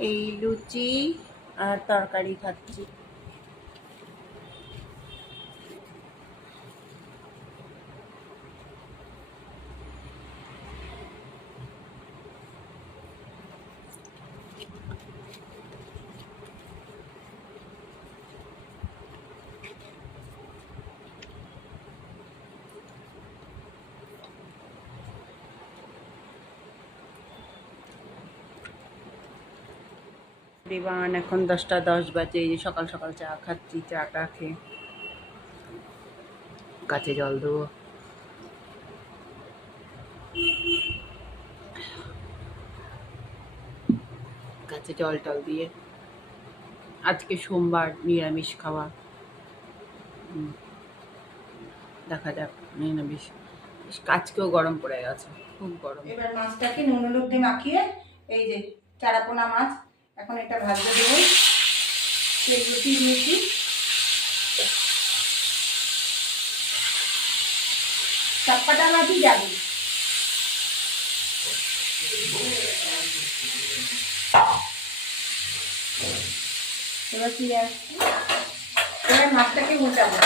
এই লুচি আর তরকারি খাচ্ছি দিবান এখন দশটা দশ বাজে এই যে সকাল সকাল চা খাচ্ছি চাটা খেয়ে। কাছে জল দেবো। কাছে জল টল দিয়ে। আজকে সোমবার নিরামিষ খাওয়া। দেখা যাক নিরামিষ। আজকেও গরম পড়ে গেছে খুব গরম। এবার মাছটাকে নুন হলুদ দিয়ে মাখিয়ে এই যে চারাপোনা মাছ এখন এটা ভাজতে দেবো। তেল রুটি দিয়েছি। চাপ্পাটা মাছই যাবে? এবার কি আসছে। এবার মাছটাকে উল্টাবো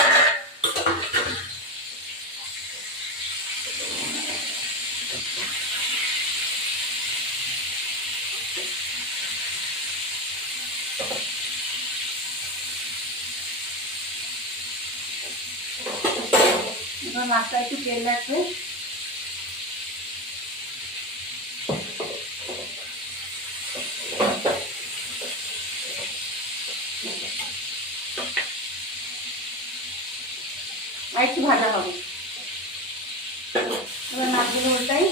এবার মাছটা একটু তেল লাগবে। আর একটু ভাজা হবে। এবার মাছগুলো ওটাই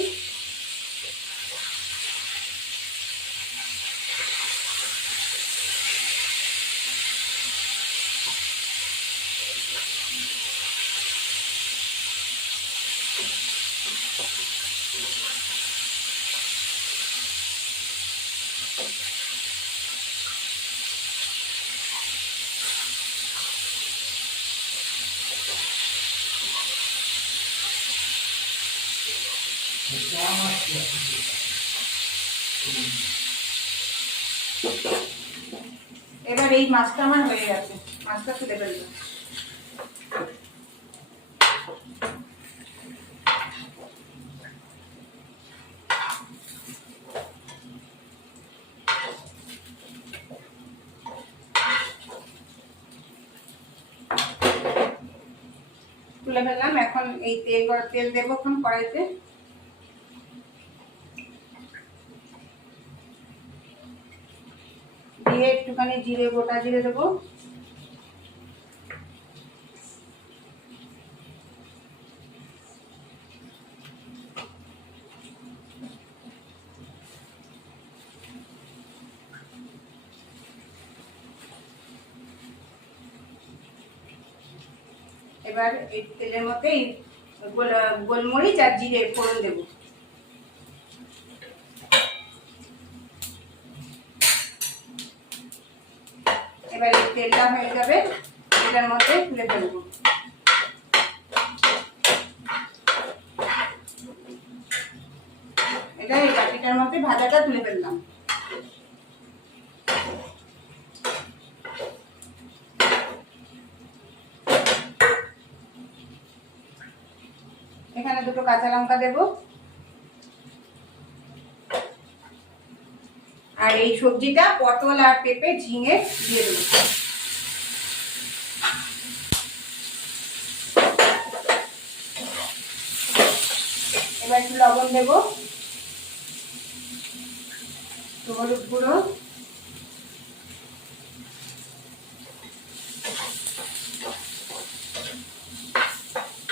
এবার এই মাছটা আমার হয়ে গেছে। মাছটা তুলে ফেলব। তুলে ফেললাম। এখন এই তেল তেল দেবো এখন কড়াইতে। দিয়ে একটুখানি জিরে, গোটা জিরে দেবো। এবার এই তেলের মধ্যে এই গোল- গোলমরিচ আর জিরে ফোড়ন দেবো। এবার এই তেলটা হয়ে যাবে এটার মধ্যে তুলে ফেলব। এটা এই বাটিটার মধ্যে ভাজাটা তুলে ফেললাম এখানে দুটো কাঁচা লঙ্কা দেবো। আর এই সবজিটা পটল আর পেঁপে ঝিঙে দিয়ে দেবো। এবার একটু লবণ দেবো। হলুদ গুঁড়ো।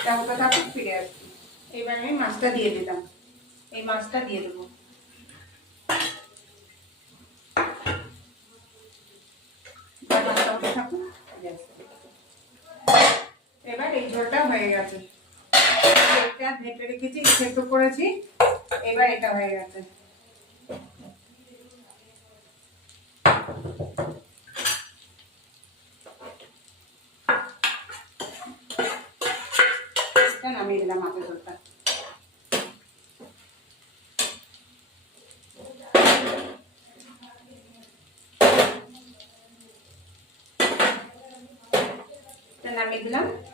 তারপর তারপর ফিরে আসছি এবার আমি মাছটা দিয়ে দিলাম। এই মাছটা দিয়ে দেবো। এবার এই ঝোলটা হয়ে গেছে। এটা ভেটে রেখেছি, সেদ্ধ করেছি। এবার এটা হয়ে গেছে। केला माझ्याकरता त्यांना मी दिलं.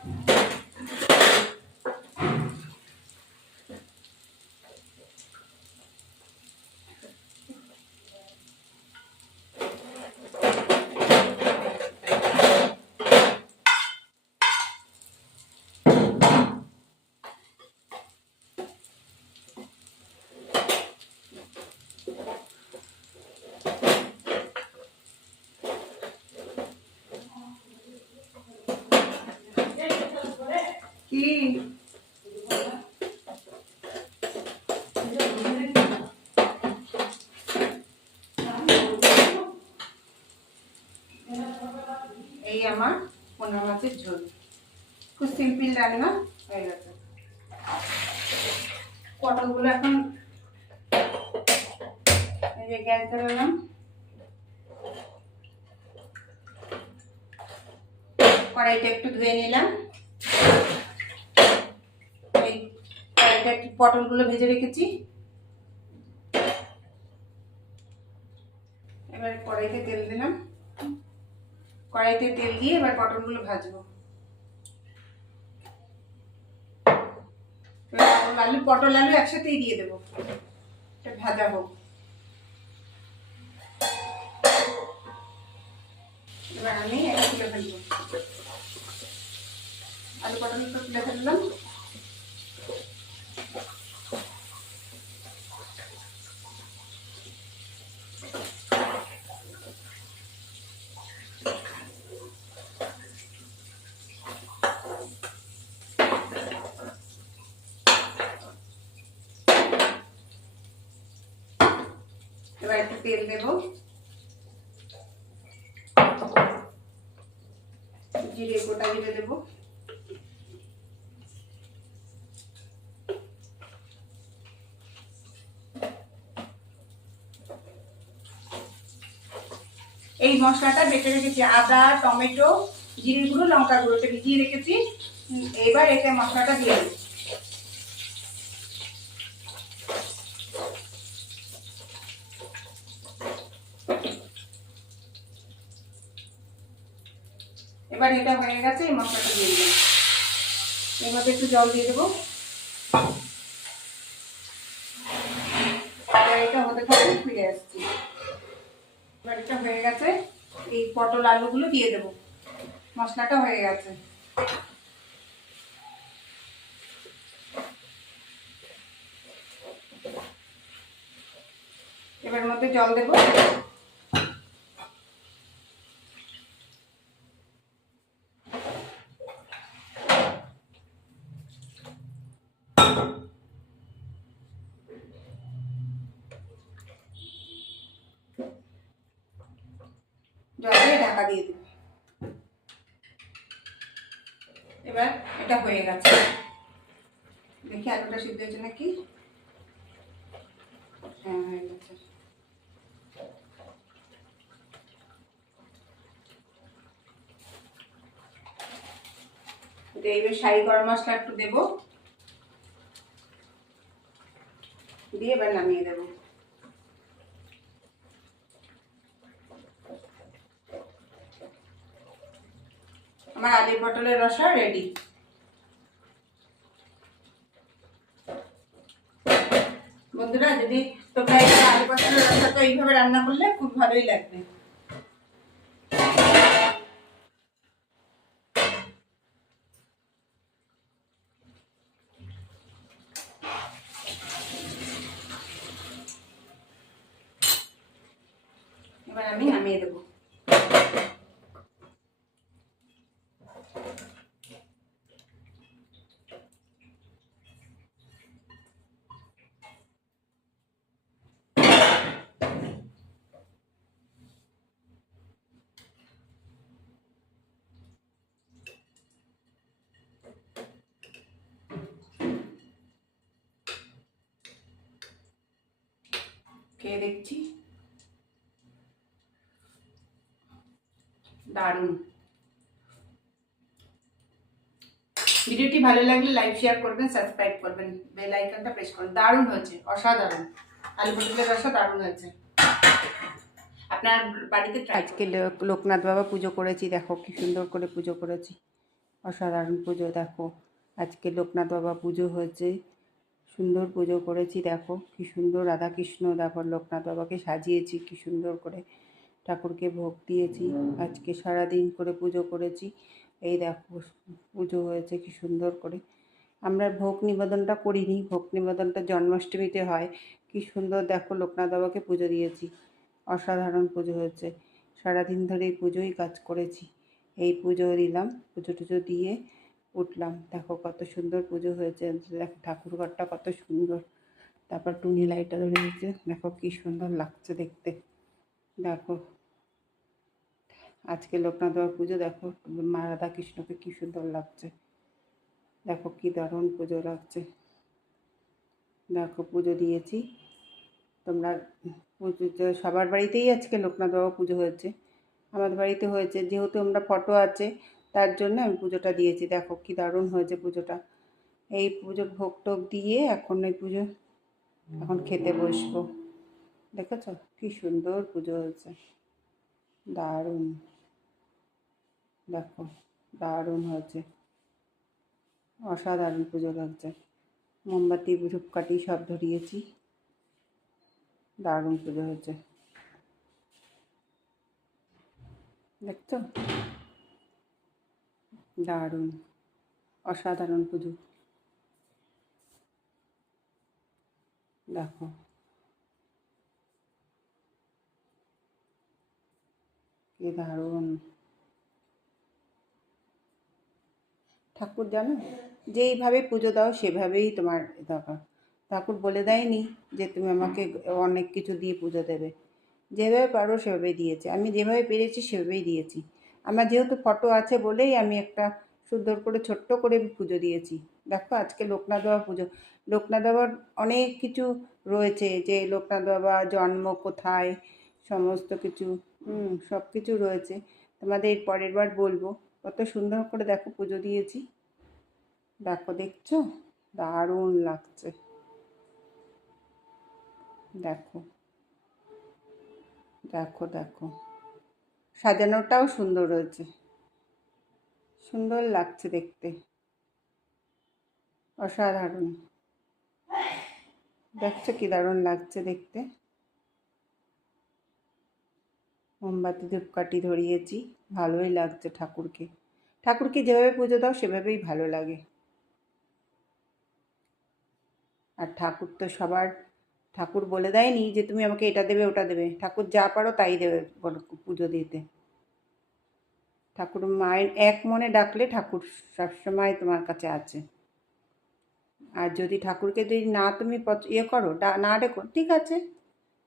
কি? এই আমার পোনা মাছের ঝোল। খুব সিম্পল রান্না হয়ে গেছে। পটলগুলো এখন এই যে গ্যাস ধরালাম। কড়াইটা একটু ধুয়ে নিলাম। কড়াইটা একটু পটলগুলো ভেজে রেখেছি। এবার কড়াইতে তেল দিলাম। কড়াইতে তেল দিয়ে এবার পটলগুলো ভাজবো। পটল আলু পটল আলু একসাথেই দিয়ে দেবো। এটা ভাজা এবার আমি এটা তুলে ফেলব। আলু পটলটা তুলে ফেললাম। এবার একটু তেল দেবো জিরে গোটা জিরে দেবো। এই মশলাটা বেটে রেখেছি, আদা, টমেটো জিরে গুঁড়ো লঙ্কা গুঁড়োটা ভিজিয়ে রেখেছি। এবার এতে মশলাটা দিয়ে দেবো। এবার এটা হয়ে গেছে, এই মশলাটা দিয়ে দেবো এভাবে একটু জল দিয়ে দেবো। এটা হতে থাকবে ফিরে আসছি। এবার এটা হয়ে গেছে, এই পটল আলুগুলো দিয়ে দেবো। মশলাটা হয়ে গেছে। এবার মধ্যে জল দেবো জল দিয়ে ঢাকা দিয়ে দেবো। এবার এটা হয়ে গেছে। দেখি আলুটা সিদ্ধ হয়েছে নাকি? হ্যাঁ হয়ে গেছে। এটা এবার শাহি গরম মশলা একটু দেবো। দিয়ে এবার নামিয়ে দেবো। আমার আলু পটলের রসা রেডি বন্ধুরা, যদি তোমরা এই আলু পটলের রসাটা এইভাবে রান্না করলে খুব ভালোই লাগবে। এবার আমি নামিয়ে দেবো। খেয়ে দেখছি? দারুণ। ভিডিওটি ভালো লাগলে লাইক শেয়ার করবেন সাবস্ক্রাইব করবেন বেল আইকনটা প্রেস করুন। দারুণ হয়েছে অসাধারণ। আলু পটলের রসা দারুণ হয়েছে। আপনার বাড়িতে আজকে লোকনাথ বাবা পুজো করেছি দেখো কি সুন্দর করে পুজো করেছি। অসাধারণ পুজো দেখো। আজকে লোকনাথ বাবা পুজো হয়েছে। সুন্দর পুজো করেছি, দেখো। কি সুন্দর রাধাকৃষ্ণ দেখো লোকনাথ বাবাকে সাজিয়েছি, কি সুন্দর করে ঠাকুরকে ভোগ দিয়েছি। আজকে সারা দিন করে পুজো করেছি। এই দেখো, পুজো হয়েছে কি সুন্দর করে। আমরা ভোগ নিবেদনটা করিনি, ভোগ নিবেদনটা জন্মাষ্টমীতে হয়। কি সুন্দর দেখো, লোকনাথ বাবাকে পুজো দিয়েছি। অসাধারণ পুজো হয়েছে। সারাদিন ধরে এই পুজোই কাজ করেছি। এই পুজো দিলাম, পুজো টুজো দিয়ে উঠলাম। দেখো কত সুন্দর পুজো হয়েছে। দেখো ঠাকুর ঘরটা কত সুন্দর। তারপর টুনি লাইটটা ধরেছে দেখো কি সুন্দর লাগছে দেখতে। দেখো, আজকে লোকনাথ বাবার পুজো। দেখো মা রাধা কৃষ্ণকে কি সুন্দর লাগছে। দেখো কি দারুণ পুজো লাগছে। দেখো পুজো দিয়েছি। তোমরা পুজো সবার বাড়িতেই আজকে লোকনাথ বাবা পুজো হয়েছে। আমাদের বাড়িতে হয়েছে। যেহেতু আমরা ফটো আছে তার জন্য আমি পুজোটা দিয়েছি। দেখো কি দারুণ হয়েছে পুজোটা। এই পুজোর ভোগ টোগ দিয়ে এখন এই পুজো এখন খেতে বসবো। দেখেছ? কি সুন্দর পুজো হয়েছে। দারুণ। দেখো, দারুণ হয়েছে। অসাধারণ পুজো লাগছে। মোমবাতি, ধূপকাঠি সব ধরিয়েছি। দারুণ পুজো হয়েছে। দেখছ? দারুণ, অসাধারণ পুজো দেখো। কি দারুণ। ঠাকুর জানো, যেইভাবে পুজো দাও, সেভাবেই তোমার দরকার ঠাকুর বলে দেয়নি যে তুমি আমাকে অনেক কিছু দিয়ে পুজো দেবে। যেভাবে পারো সেভাবেই দিয়েছে। আমি যেভাবে পেরেছি সেভাবেই দিয়েছি। আমার যেহেতু ফটো আছে বলেই আমি একটা সুন্দর করে, ছোট্ট করে পুজো দিয়েছি। দেখো আজকে লোকনাথ বাবা পুজো। লোকনাথ বাবার অনেক কিছু রয়েছে যে লোকনাথ বাবা, জন্ম কোথায়, সমস্ত কিছু, হুম, সব কিছু রয়েছে। তোমাদের এর পরের বার বলব, কত সুন্দর করে দেখো পুজো দিয়েছি। দেখো দেখছ? দারুণ লাগছে। দেখো। দেখো দেখো। সাজানোটাও সুন্দর হয়েছে সুন্দর লাগছে দেখতে। অসাধারণ। দেখছ কি দারুণ লাগছে দেখতে? মোমবাতি, ধূপকাঠি ধরিয়েছি। ভালোই লাগছে ঠাকুরকে। ঠাকুরকে যেভাবে পুজো দাও, সেভাবেই ভালো লাগে। আর ঠাকুর তো সবার ঠাকুর বলে দেয়নি যে তুমি আমাকে এটা দেবে, ওটা দেবে। ঠাকুর যা পারো তাই দেবে পুজো দিতে। ঠাকুর মায়ের এক মনে ডাকলে ঠাকুর সবসময় তোমার কাছে আছে। আর যদি ঠাকুরকে যদি না তুমি ইয়ে করো না ডেকো, ঠিক আছে।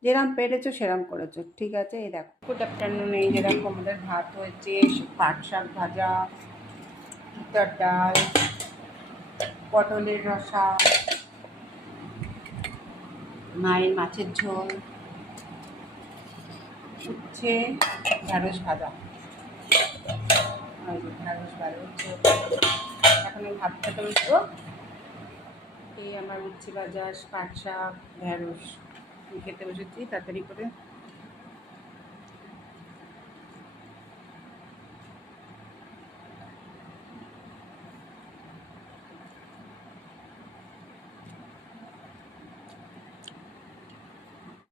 যেরাম পেরেছ সেরাম করেছ, ঠিক আছে। এই দেখো। গুড আফটারনুন এই যে দেখো আমাদের ভাত হয়েছে, পাট শাক ভাজা ডাল, পটলের রসা। মায়ের মাছের ঝোল, হচ্ছে ঢ্যাঁড়স ভাজা। ঢ্যাঁড়স ভাজা এখন আমি ভাত খেতে উঠবো এই আমার উচ্ছে ভাজা, পাট শাক ঢ্যাঁড়স খেতে বসেছি, তাড়াতাড়ি করে